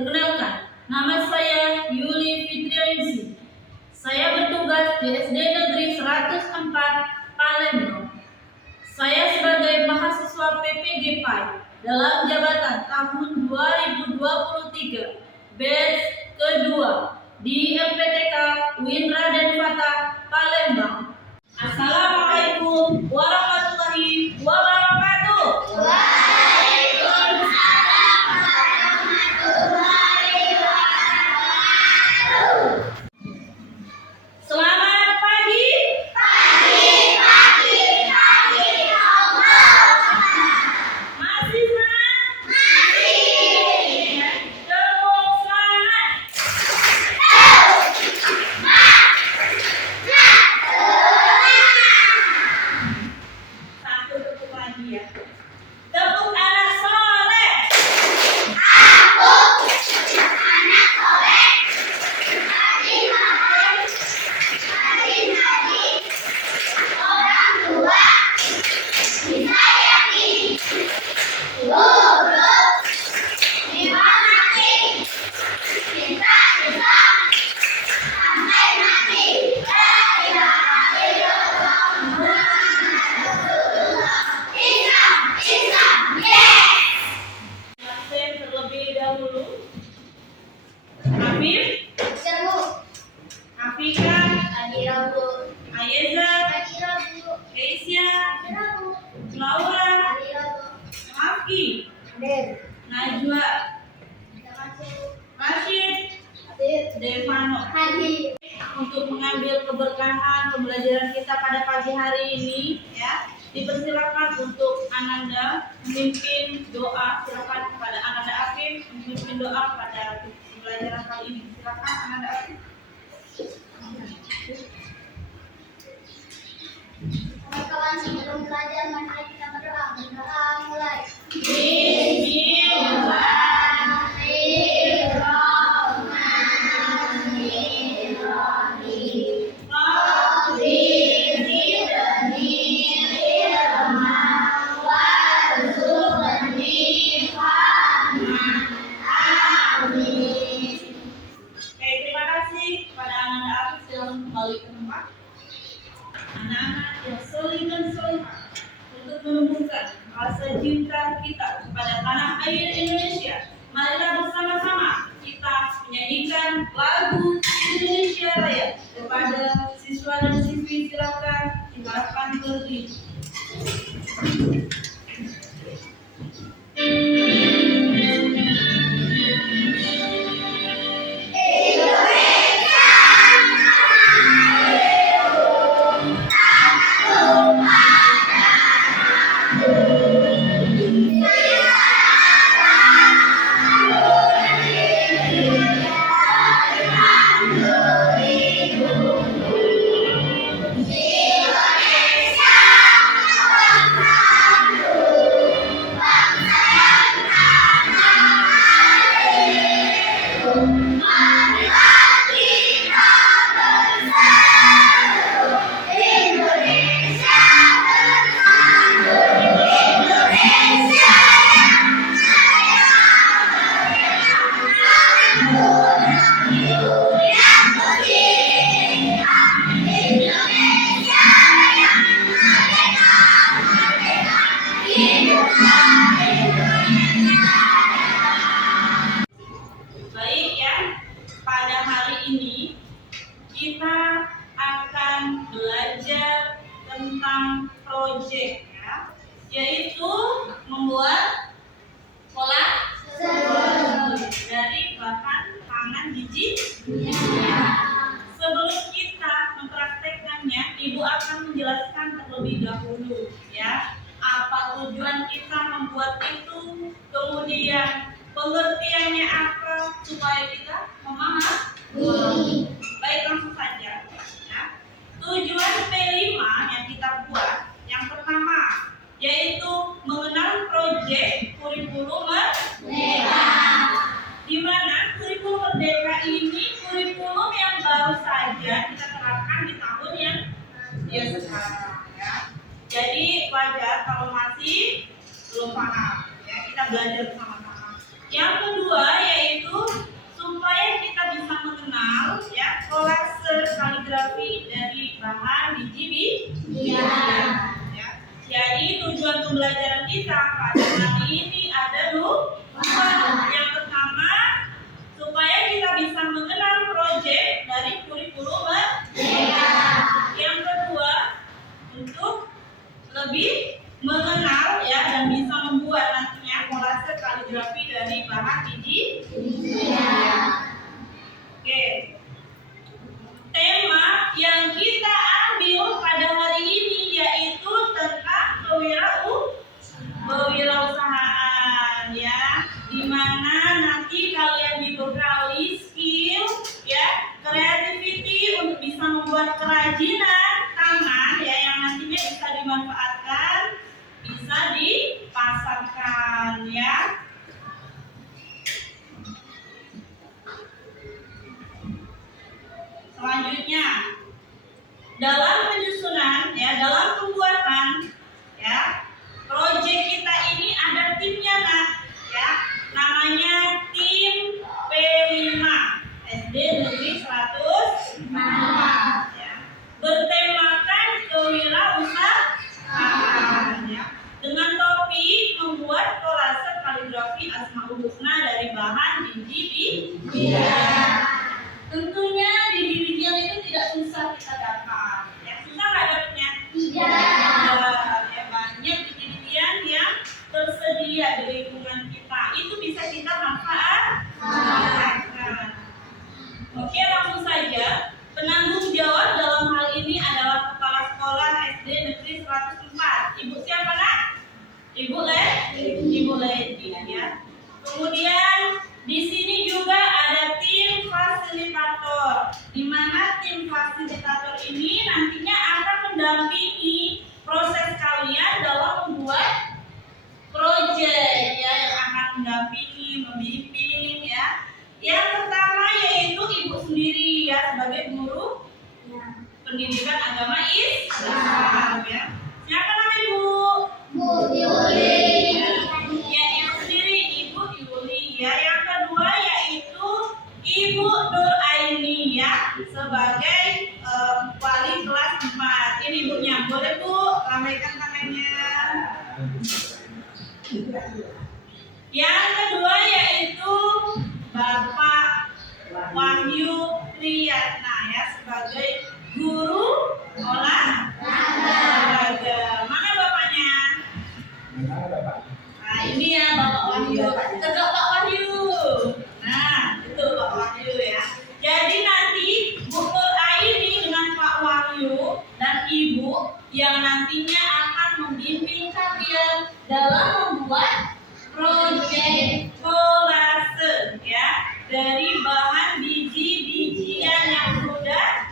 Perkenalkan, nama saya Yuli Fitrianingsih. Saya bertugas di SD Negeri 104 Palembang. Saya sebagai mahasiswa PPG PAI dalam jabatan tahun 2023 batch kedua di MPTK UIN Raden Fatah Palembang. Assalamualaikum warahmatullahi wabarakatuh. Selamat pagi. Masih semangat? Tepuk semangat. Satu tepuk lagi ya. Tepuk anak soleh. Absen terlebih dahulu. Afif, Afika, Ayeza, Keisha, Laura, Mafki, Najwa, Rashid, Devano. Untuk mengambil keberkahan pembelajaran kita pada pagi hari ini, ya, dipersilakan untuk Ananda memimpin doa. Silakan kepada Ananda Afif memimpin doa pada pembelajaran kali ini. Silakan Ananda Afif. Kawan-kawan, sebelum belajar mari kita berdoa. Berdoa mulai. Oke, terima kasih kepada Ananda Afif. Silakan kembali ke tempat. Anak-anak yang soleh dan solehah, untuk menumbuhkan rasa cinta kita kepada tanah air Indonesia, marilah bersama-sama kita menyanyikan lagu Indonesia Raya. Kepada siswa dan siswi silakan diharapkan berdiri. Baik ya, pada hari ini kita akan belajar tentang proyek ya, yaitu membuat pola dari bahan pangan biji. Sebelum kita mempraktekkannya, Ibu akan menjelaskan terlebih dahulu ya, apa tujuan kita membuat itu, kemudian pengertiannya apa supaya kita memahami. Baik, langsung saja ya. Tujuan P5 yang kita buat yang pertama yaitu mengenal proyek kurikulum merdeka. Di mana kurikulum merdeka ini kurikulum yang baru saja kita terapkan di tahun yang sekarang ya. Jadi wajar kalau masih belum paham ya, kita belajar bersama-sama. Yang kedua yaitu supaya kita bisa mengenal ya kolase kaligrafi dari bahan biji-bijian. Ya. Jadi tujuan pembelajaran kita pada hari ini ada dua. Yang pertama supaya kita bisa mengenal proyek dari kurikulum merdeka. Yang kedua untuk lebih mengenal ya dan bisa membuat nantinya kolase kaligrafi dari bahan biji-bijian. Oke. Tema yang kita ambil pada hari ini yaitu tentang kewirausahaan ya, di mana nanti kalian dibekali skill ya, creativity untuk bisa membuat kerajinan tangan ya yang nantinya bisa dimanfaatkan, bisa dipasarkan ya. Selanjutnya dalam penyusunan ya, dalam pembuatan ya proyek kita ini ada timnya nak ya, namanya tim P5 SD Negeri 104 ya, bertemakan kewirausahaan ya, dengan topik membuat kolase kaligrafi Asmaul Husna dari bahan biji-bijian. Tentunya biji-bijian itu tidak susah kita dapat ya, susah nggak dapatnya? Tidak. Ya, banyak biji-bijian yang tersedia di lingkungan kita, itu bisa kita manfaatkan. Oke, langsung saja. Penanggung jawab dalam hal ini adalah Kepala Sekolah SD Negeri 104. Ibu siapa nak? Ibu Leti ya. Kemudian di sini juga ada tim fasilitator, di mana tim fasilitator ini nantinya akan mendampingi proses kalian dalam membuat proyek ya, yang akan mendampingi, membimbing ya. Yang pertama yaitu ibu sendiri ya, sebagai guru pendidikan agama Islam ya. Siapa nama ibu? Bu Yuli. Ya, ibu sendiri Ibu Yuli ya. Yang kedua yaitu Ibu Nur Aini ya, sebagai wali kelas 4. Ini ibunya, boleh Bu lambaikan tangannya. Yang kedua yaitu Bapak Wahyu Priyatna ya, sebagai guru olahraga. Mana bapaknya? Nah ini ya Bapak Wahyu. Tegak Pak Wahyu. Nah itu Pak Wahyu ya. Jadi nanti Bu Nur Aini dengan Pak Wahyu dan Ibu yang nantinya akan membimbing kalian dalam membuat proyek kolase ya, dari bahan biji-bijian yang sudah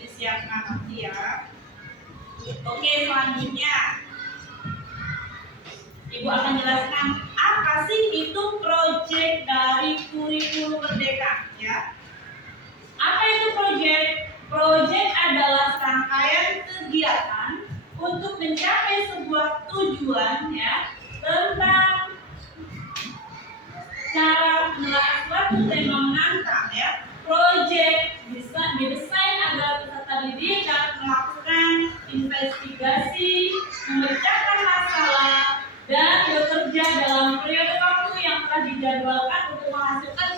disiapkan nanti ya. Oke, selanjutnya Ibu akan jelaskan apa sih itu proyek dari kurikulum merdeka ya. Apa itu proyek? Proyek adalah rangkaian kegiatan untuk mencapai sebuah tujuan ya, tentang cara menelaah suatu tema menantang ya. Proyek bisa didesain agar peserta didik dapat melakukan investigasi, memecahkan masalah, dan bekerja dalam periode waktu yang telah dijadwalkan untuk menghasilkan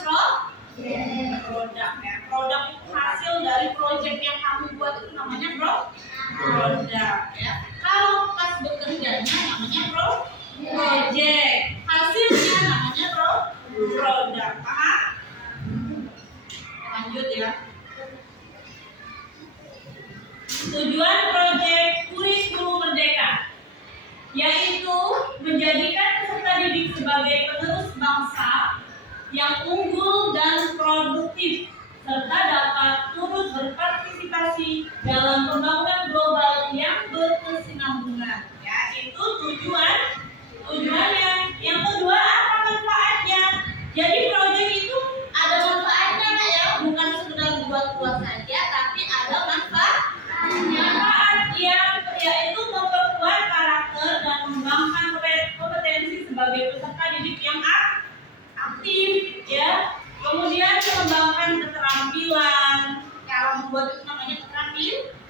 produk ya. Produk itu hasil dari proyek yang kamu buat, itu namanya produk ya. Kalau pas bekerjanya namanya proyek, hasilnya namanya produk. Paham? Lanjut ya. Tujuan proyek kurikulum merdeka yaitu menjadikan peserta didik sebagai penerus bangsa yang unggul dan produktif, serta dapat turut berpartisipasi dalam pembangunan global yang berkesinambungan. Ya, itu tujuannya. Yang kedua, apa manfaatnya? Jadi proyek itu ada manfaatnya nggak ya? Bukan sekedar buat saja, tapi ada manfaat yang yaitu memperkuat karakter dan mengembangkan kompetensi sebagai peserta didik yang aktif. membuat itu namanya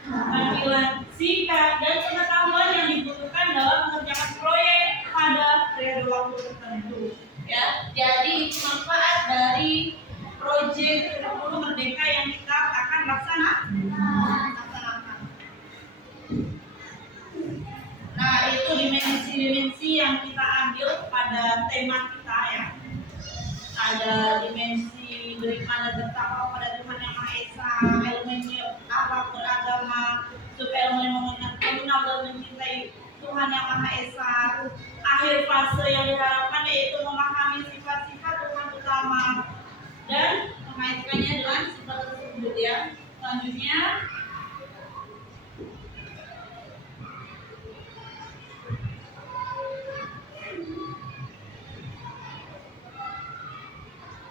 keterampilan, sikap dan pengetahuan yang dibutuhkan dalam mengerjakan proyek pada periode waktu tertentu. Ya, jadi manfaat dari proyek 20 Merdeka yang kita akan laksanakan. Nah, itu dimensi-dimensi yang kita ambil pada tema kita ya. Ada dimensi beriman dan bertakwa pada Tuhan Yang Maha Esa, elemennya akhlak beragama, supaya mengenal dan mencintai Tuhan Yang Maha Esa. Akhir fase yang diharapkan yaitu memahami sifat-sifat Tuhan utama dan mengaitkannya dengan sifat tersebut ya. Selanjutnya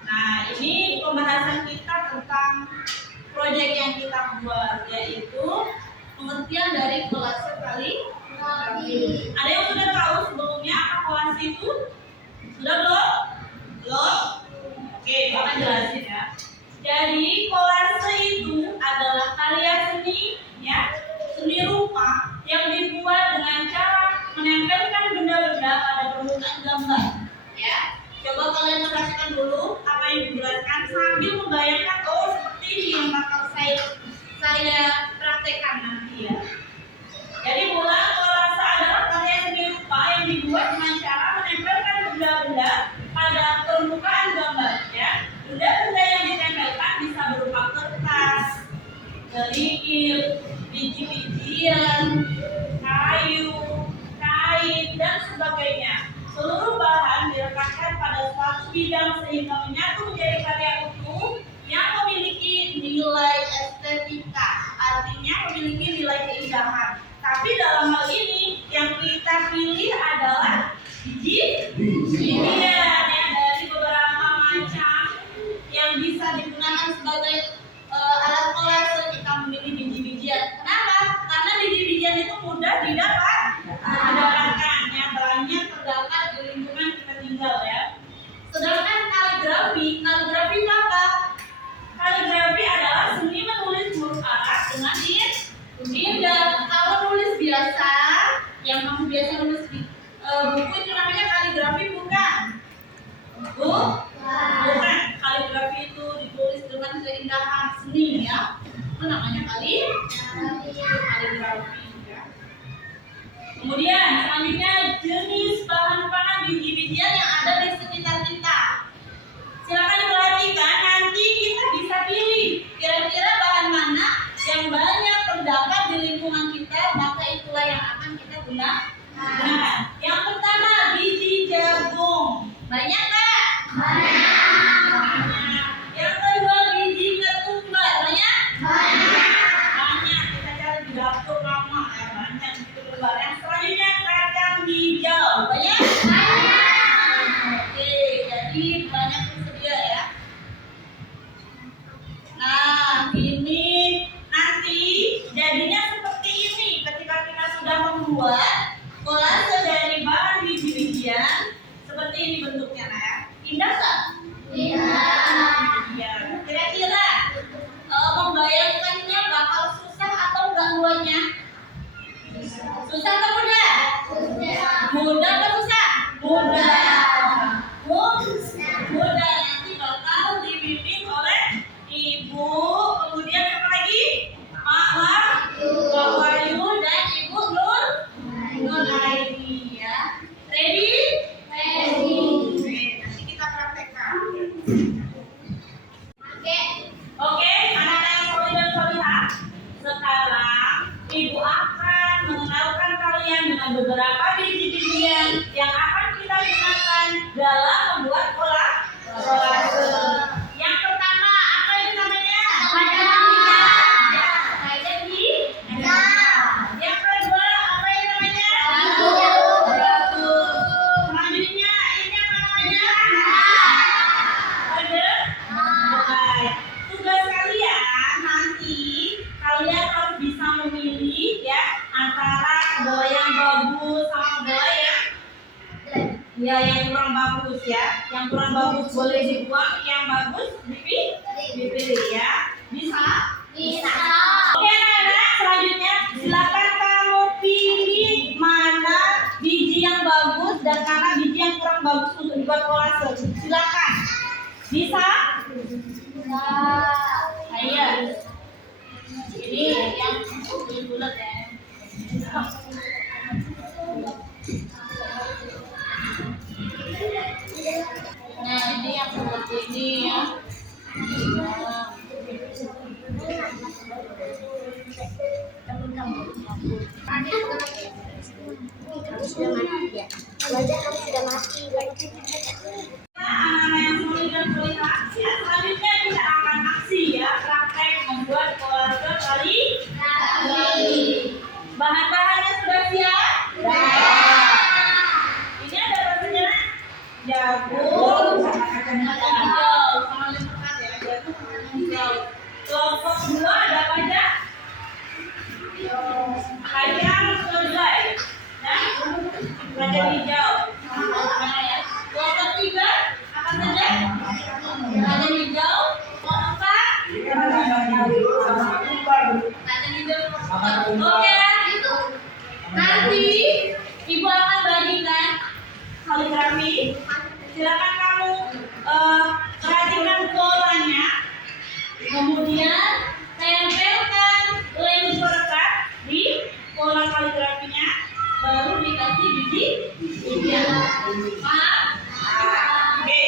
nah, ini pembahasan kita tentang proyek yang kita buat, yaitu pengertian dari kolase kali. Ada yang sudah tahu sebelumnya apa kolase itu? Sudah belum? Belum? Oke, akan jelasin ya. Jadi kolase itu adalah karya seni, ya, seni rupa yang dibuat dengan cara menempelkan benda-benda pada permukaan gambar, ya. Coba kalian perhatikan dulu apa yang dijelaskan sambil membayangkan seperti ini yang bakal saya praktekkan nanti ya. Jadi kolase adalah karya seni rupa yang dibuat dengan cara menempelkan benda-benda pada permukaan gambar ya. Benda-benda yang ditempelkan bisa berupa kertas, kerikil, biji-bijian, kayu, kain dan sebagainya. Seluruh bahan direkatkan pada suatu bidang sehingga menyatu menjadi karya utuh yang memiliki nilai estetika, artinya memiliki nilai keindahan. Tapi dalam hal ini yang kita pilih adalah biji-bijian ya, dari beberapa macam yang bisa digunakan sebagai alat kolase. Kita memilih biji-bijian. Kenapa? Karena biji-bijian itu mudah didapatkan ya, banyak terdapat di lingkungan kita tinggal ya. Sedangkan kaligrafi itu apa? Kaligrafi adalah seni menulis huruf Arab dengan indah. Kalau nulis biasa, yang kamu biasa nulis di buku itu namanya kaligrafi bukan? Bukan. Kaligrafi itu ditulis dengan keindahan seni ya. Itu namanya kaligrafi ya. Kemudian selanjutnya jenis bahan-bahan biji-bijian yang ada di sekitar kita. Silakan diperhatikan, nanti kita bisa pilih kira-kira bahan mana yang banyak terdapat di lingkungan kita, maka itulah yang akan kita gunakan. Yang pertama, biji jagung. Banyak nggak? Banyak. Yang kedua, biji ketumbar. Banyak? Banyak. Kita cari di dapur lama ya, banyak biji ketumbar. Yang selanjutnya kacang hijau. Banyak? Oke, jadi banyak tersedia ya. Nah, ini nanti jadinya seperti ini ketika kita sudah membuat kolase dari bahan biji-bijian. Seperti ini bentuknya nah ya. Indah tak? Iya. Kira-kira membayangkannya bakal susah atau enggak buatnya? Susah atau mudah? Mudah atau susah? Mudah. Mudah. Nanti bakal dibimbing oleh Ibu, kemudian siapa lagi? Pak Wahyu dan Ibu Nur Aini ya. Ready? Nanti kita praktekkan. Oke, anak-anak yang solih dan solihah. Sekarang Ibu akan mengenalkan kalian dengan beberapa biji-bijian yang akan kita gunakan dalam membuat kolase. Yang pertama, apa itu namanya? Kacang hijau. Yang kedua, apa itu namanya? Batu. Selanjutnya, ini apa namanya? Baik. Tugas kalian nanti kalian harus bisa memilih ya antara bola yang bagus sama bola yang kurang bagus ya. Yang kurang bagus boleh dibuang, yang bagus dipilih ya. Bisa? Bisa? Nah, Ayo. Ini yang bulat ya. Nah, ini yang seperti ini ya. Nah, kamu sudah mati ya. Wajah kamu sudah mati. anak-anak yang solid dan solihah, ya, selanjutnya kita akan aksi ya, praktek membuat kolase kali. Bahan-bahannya sudah siap? Ini ada apa saja? Jagung, kacang hijau, sama lemak ya, jagung, kacang hijau. Kelompok 2 ada apa aja? Kacang kedelai, ya, kacang hijau. Kelompok 3 apa saja? Kacang hijau. Kelompok 4 kacang hijau. Oke, itu nanti ibu akan bagikan kaligrafi. Silakan kamu perhatikan polanya, kemudian tempelkan lem perekat di pola kaligrafinya, baru dikasih biji bijian. Paham? Oke,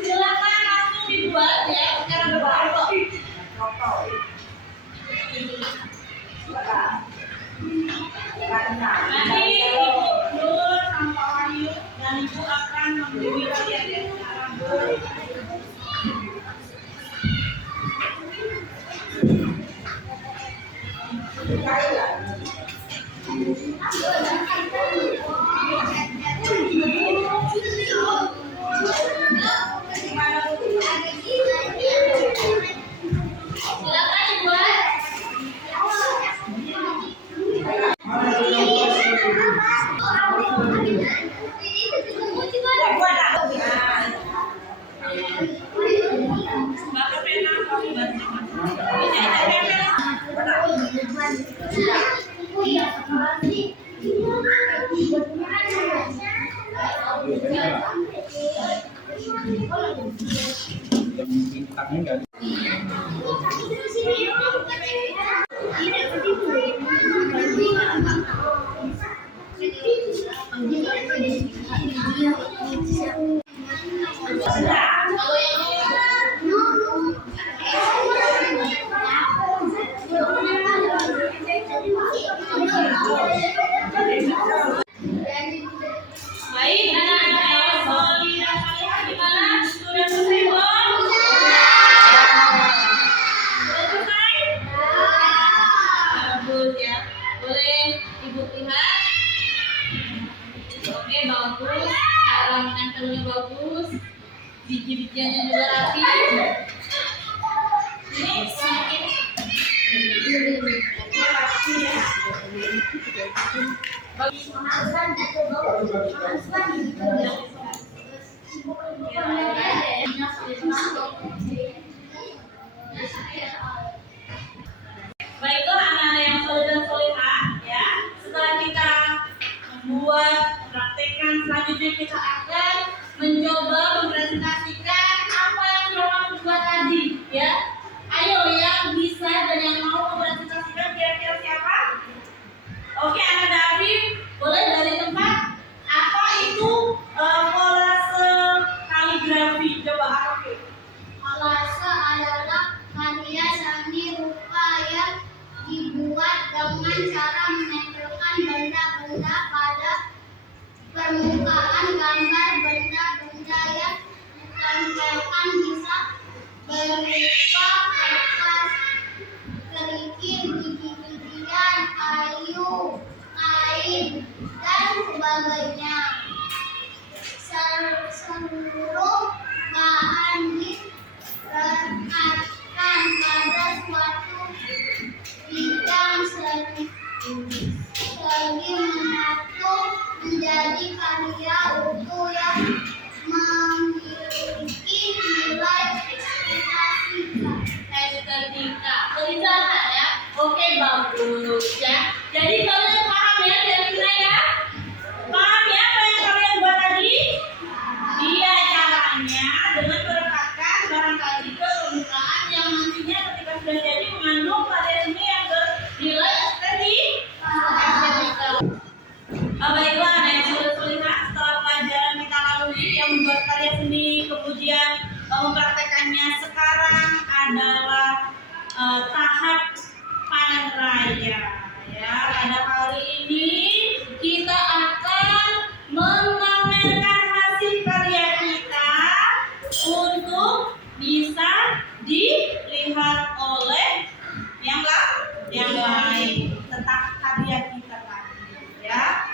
silakan langsung dibuat ya secara berkelompok. Nanti ibu Nur sama Pak Wahyu dan ibu akan memberi kalian ya sekarang. Silakan dibuat. Pakai pena kamu baca. Ini ada kalau yang baik, anak-anak yang solid dan solihah gimana? Sudah selesai belum? Sudah selesai? Bagus ya. Boleh ibu lihat? Oke, bagus. Cara menempelnya bagus. Biji-bijiannya juga rapi. Ini sedikit. Baiklah anak-anak yang solid dan solihah ya. Setelah kita membuat praktekan, selanjutnya kita akan mencoba mempresentasikan apa yang sudah kamu buat tadi ya. Ayo yang bisa dan yang mau mempresentasikan kira-kira siapa? Oke, anak David, boleh dari tempat. Apa itu kolase kaligrafi? Coba apa? Kolase adalah karya seni rupa yang dibuat dengan cara menempelkan benda-benda pada permukaan gambar. Benda-benda yang ditempelkan bisa berupa kertas, kerikil, biji-bijian, kayu, kain, dan sebagainya. Seluruh bahan direkatkan pada suatu bidang segi menyatu menjadi karya utuh yang memiliki nilai Estetika. Kelihatan ya? Oke, bagus ya. Jadi kalian paham ya kira-kira ya? Paham ya apa yang kalian buat tadi? Iya, caranya dengan saya. Ya, pada hari ini kita akan memamerkan hasil karya kita untuk bisa dilihat oleh yang lain tentang karya kita tadi. Ya.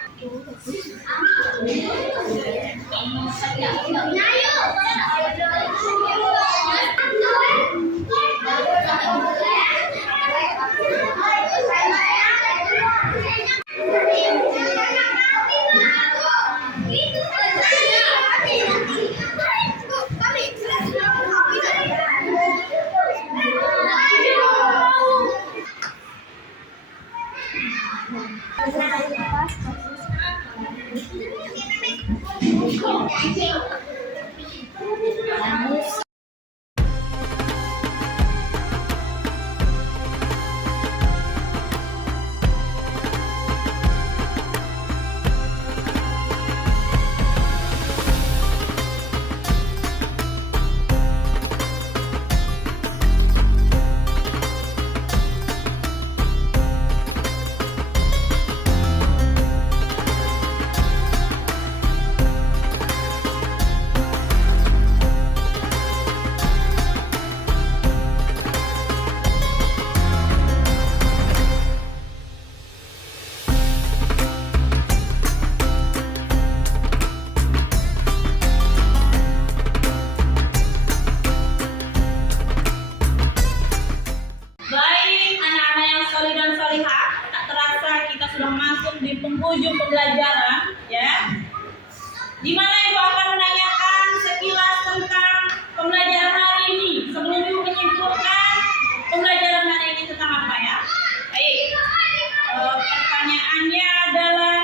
Baik, anak-anak yang solih dan solihah, tak terasa kita sudah masuk di penghujung pembelajaran, ya. Di mana Ibu akan menanyakan sekilas tentang pembelajaran hari ini. Sebelum Ibu menyimpulkan pembelajaran hari ini tentang apa ya? Baik, pertanyaannya adalah,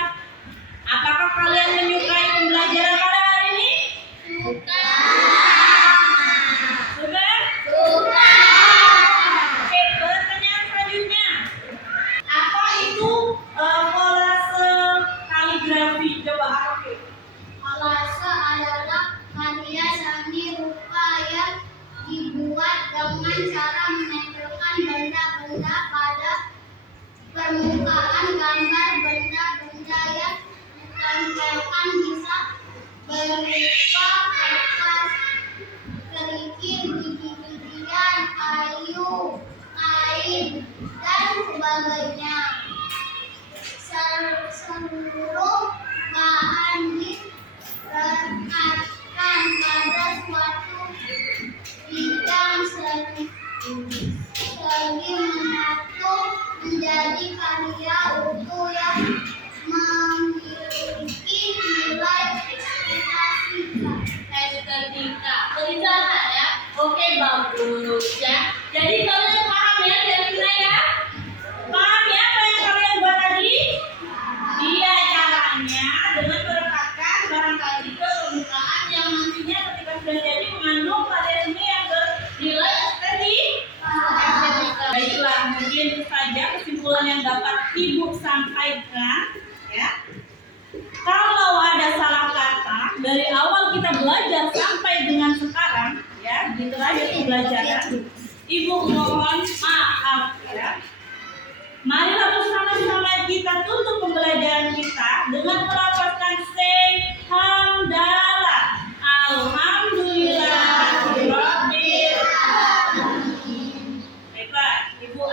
apakah kalian menyukai pembelajaran pada hari ini? Suka. Oke, pertanyaan selanjutnya. Apa itu kolase kaligrafi? Coba apa? Kolase adalah karya seni rupa yang dibuat dengan cara menempelkan benda-benda pada permukaan gambar. Benda-benda yang ditempelkan bisa berupa kertas, kerikil, biji-bijian, kayu, kain, dan sebagainya. Seluruh bahan dilekatkan pada suatu bidang seni menyatu menjadi karya utuh yang memiliki nilai estetika. Kelihatan ya? Oke, bagus ya. Jadi kalian paham ya kira-kira ya? Paham ya apa yang kalian buat tadi? Iya, caranya dengan merekatkan barangkali ke permukaan yang nantinya ketika sudah jadi mengandung karya seni yang bernilai estetika. Baiklah, mungkin itu saja kesimpulan yang dapat Ibu sampaikan ya. Kalau ada salah kata dari awal kita belajar sampai dengan sekarang ya, di terakhir pembelajaran, Ibu mohon maaf ya. Marilah bersama-sama kita tutup pembelajaran kita dengan melafazkan hamdalah. Alhamdulillah. Baiklah, Ibu